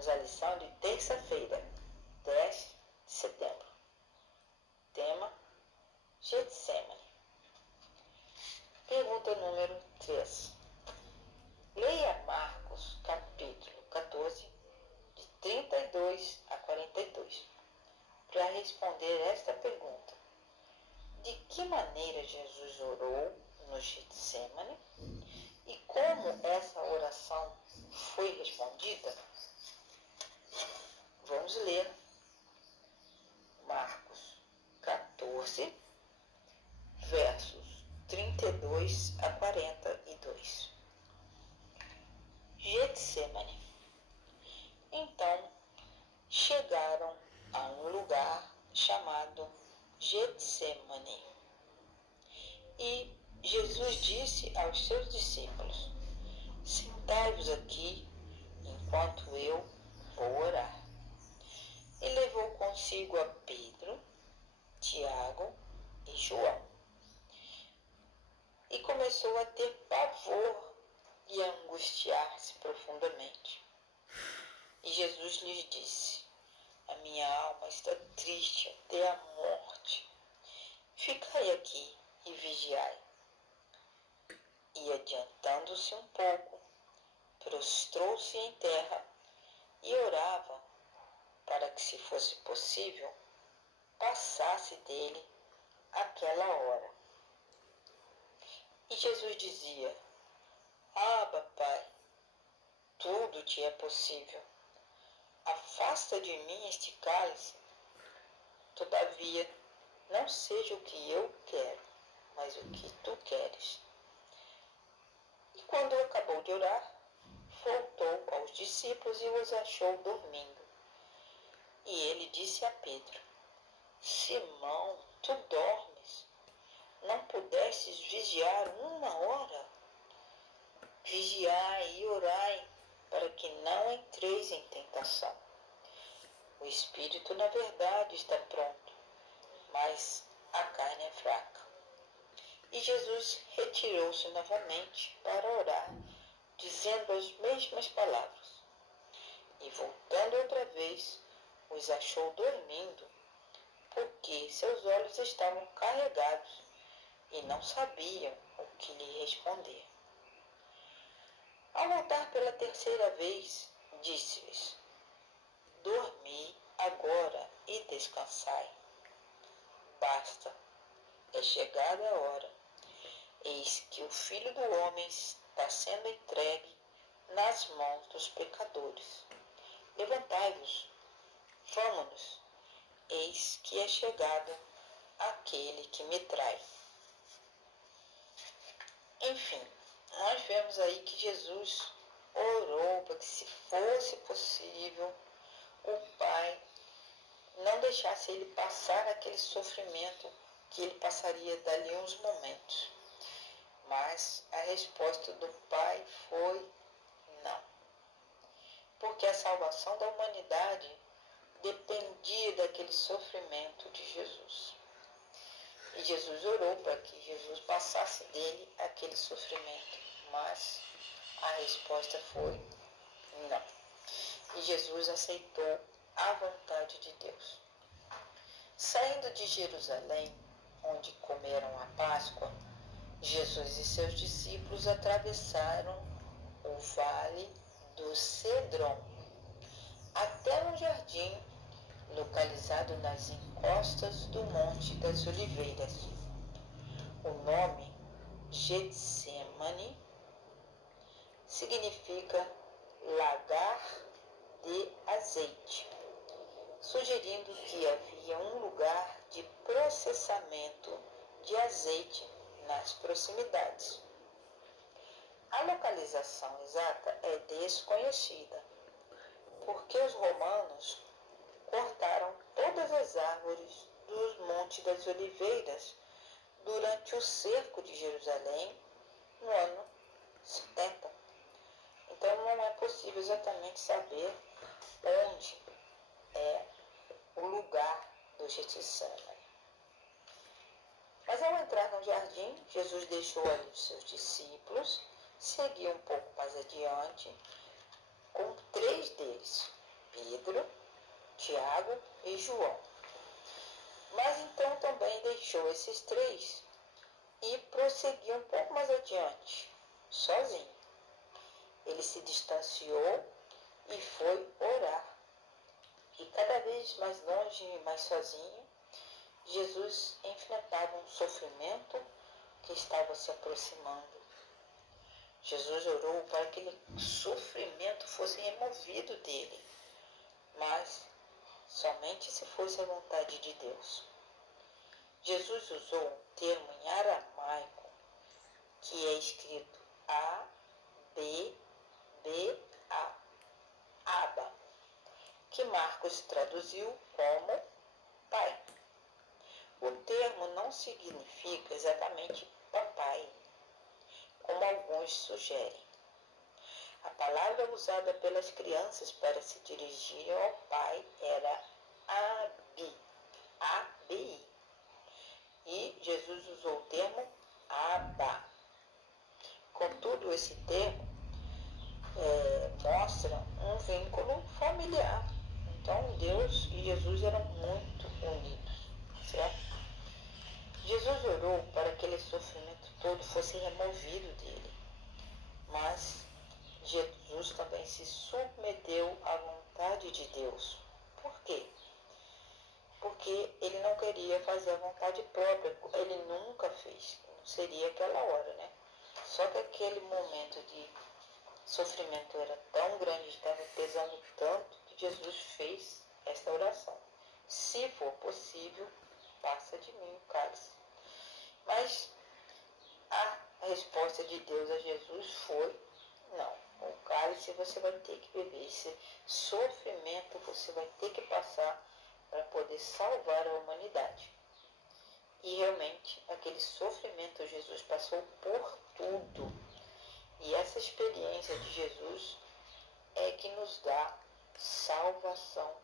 Vamos à lição de terça-feira, 10 de setembro. Tema: Getsemane. Pergunta número 3. Leia Marcos, capítulo 14, de 32 a 42, para responder esta pergunta. De que maneira Jesus orou no Getsemane e como essa oração foi respondida? Vamos ler Marcos 14, versos 32 a 42. Getsemane. Então chegaram a um lugar chamado Getsemane. E Jesus disse aos seus discípulos: Sentai-vos aqui enquanto eu vou orar. E levou consigo a Pedro, Tiago e João. E começou a ter pavor e a angustiar-se profundamente. E Jesus lhes disse: A minha alma está triste até a morte. Ficai aqui e vigiai. E adiantando-se um pouco, prostrou-se em terra e orava para que, se fosse possível, passasse dele aquela hora. E Jesus dizia: Abba, Pai, tudo te é possível. Afasta de mim este cálice. Todavia, não seja o que eu quero, mas o que tu queres. E quando acabou de orar, voltou aos discípulos e os achou dormindo. E ele disse a Pedro: Simão, tu dormes? Não pudestes vigiar uma hora? Vigiai e orai, para que não entreis em tentação. O espírito, na verdade, está pronto, mas a carne é fraca. E Jesus retirou-se novamente para orar, dizendo as mesmas palavras. E voltando outra vez, os achou dormindo, porque seus olhos estavam carregados e não sabiam o que lhe responder. Ao voltar pela terceira vez, disse-lhes: Dormi agora e descansai. Basta, é chegada a hora. Eis que o Filho do Homem está sendo entregue nas mãos dos pecadores. Levantai-vos, vamo-nos. Eis que é chegado aquele que me trai. Enfim, nós vemos aí que Jesus orou para que, se fosse possível, o Pai não deixasse ele passar aquele sofrimento que ele passaria dali uns momentos. Mas a resposta do Pai foi não. Porque a salvação da humanidade dependia daquele sofrimento de Jesus. E Jesus orou para que Jesus passasse dele aquele sofrimento. Mas a resposta foi não. E Jesus aceitou a vontade de Deus. Saindo de Jerusalém, onde comeram a Páscoa, Jesus e seus discípulos atravessaram o vale do Cedron até um jardim localizado nas encostas do Monte das Oliveiras. O nome Getsemane significa lagar de azeite, sugerindo que havia um lugar de processamento de azeite nas proximidades. A localização exata é desconhecida, porque os romanos cortaram todas as árvores dos Montes das Oliveiras durante o cerco de Jerusalém no ano 70. Então não é possível exatamente saber onde é o lugar do Getsemane. Mas ao entrar no jardim, Jesus deixou ali os seus discípulos, seguiu um pouco mais adiante com 3 deles. Pedro, Tiago e João. Mas então também deixou esses três e prosseguiu um pouco mais adiante, sozinho. Ele se distanciou e foi orar. E cada vez mais longe e mais sozinho, Jesus enfrentava um sofrimento que estava se aproximando. Jesus orou para que aquele sofrimento fosse removido dele, mas somente se fosse a vontade de Deus. Jesus usou um termo em aramaico que é escrito A-B-B-A, Abba, que Marcos traduziu como pai. O termo não significa exatamente papai, como alguns sugerem. A palavra usada pelas crianças para se dirigir ao pai era Abi, A-B-I. E Jesus usou o termo Abba. Contudo, esse termo mostra um vínculo familiar. Então, Deus e Jesus eram muito unidos, certo? Jesus orou para que aquele sofrimento todo fosse removido dele, mas Jesus também se submeteu à vontade de Deus. Por quê? Porque ele não queria fazer a vontade própria, ele nunca fez, não seria aquela hora, né? Só que aquele momento de sofrimento era tão grande, estava pesando tanto, que Jesus fez esta oração. Se for possível, passa de mim o cálice. Mas a resposta de Deus a Jesus foi: não, o cálice você vai ter que beber, esse sofrimento você vai ter que passar para poder salvar a humanidade. E realmente, aquele sofrimento Jesus passou por tudo. E essa experiência de Jesus é que nos dá salvação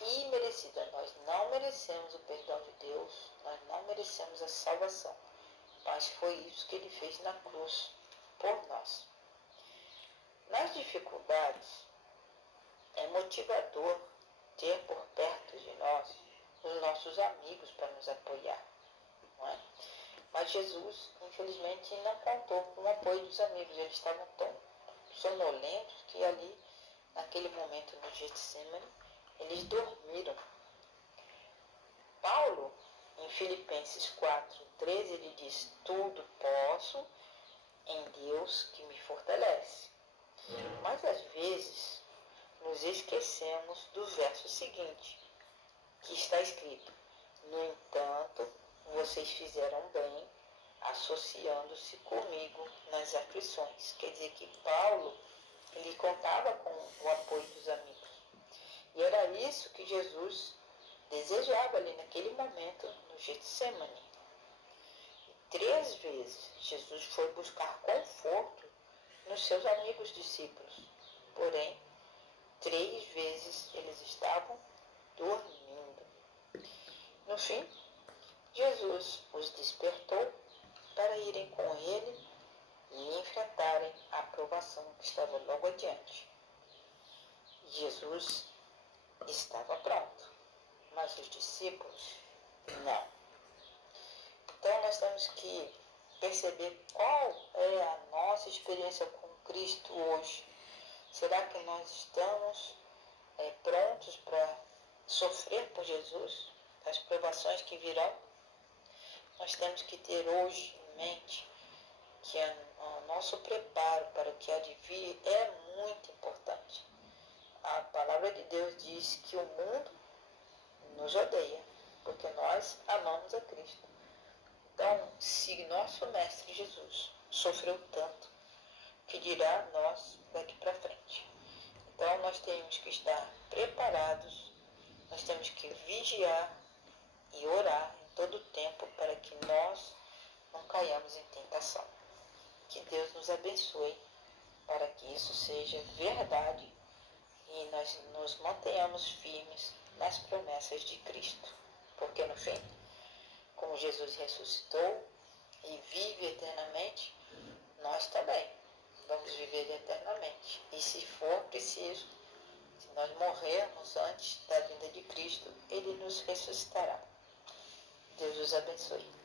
imerecida. Nós não merecemos o perdão de Deus, nós não merecemos a salvação, mas foi isso que ele fez na cruz por nós. Nas dificuldades, é motivador ter por perto de nós os nossos amigos para nos apoiar, não é? Mas Jesus, infelizmente, não contou com o apoio dos amigos. Eles estavam tão sonolentos que ali, naquele momento no Getsemane, eles dormiram. Paulo, em Filipenses 4:13, ele diz: tudo posso em Deus que me fortalece. Mas às vezes nos esquecemos do verso seguinte, que está escrito: no entanto, vocês fizeram bem associando-se comigo nas aflições. Quer dizer que Paulo, ele contava com o apoio dos amigos. E era isso que Jesus desejava ali naquele momento no Getsemane. 3 vezes Jesus foi buscar conforto nos seus amigos discípulos. Porém, 3 vezes eles estavam dormindo. No fim, Jesus os despertou para irem com ele e enfrentarem a provação que estava logo adiante. Jesus estava pronto, mas os discípulos não. Então nós temos que perceber qual é a nossa experiência com Cristo hoje. Será que nós estamos prontos para sofrer por Jesus, as provações que virão? Nós temos que ter hoje em mente que o nosso preparo para o que há de vir é muito importante. A palavra de Deus diz que o mundo nos odeia, porque nós amamos a Cristo. Então, se nosso Mestre Jesus sofreu tanto, que dirá nós daqui para frente? Então, nós temos que estar preparados, nós temos que vigiar e orar em todo o tempo para que nós não caiamos em tentação. Que Deus nos abençoe para que isso seja verdade e nós nos mantenhamos firmes nas promessas de Cristo. Porque no fim, como Jesus ressuscitou e vive eternamente, nós também vamos viver eternamente. E se for preciso, se nós morrermos antes da vinda de Cristo, Ele nos ressuscitará. Deus os abençoe.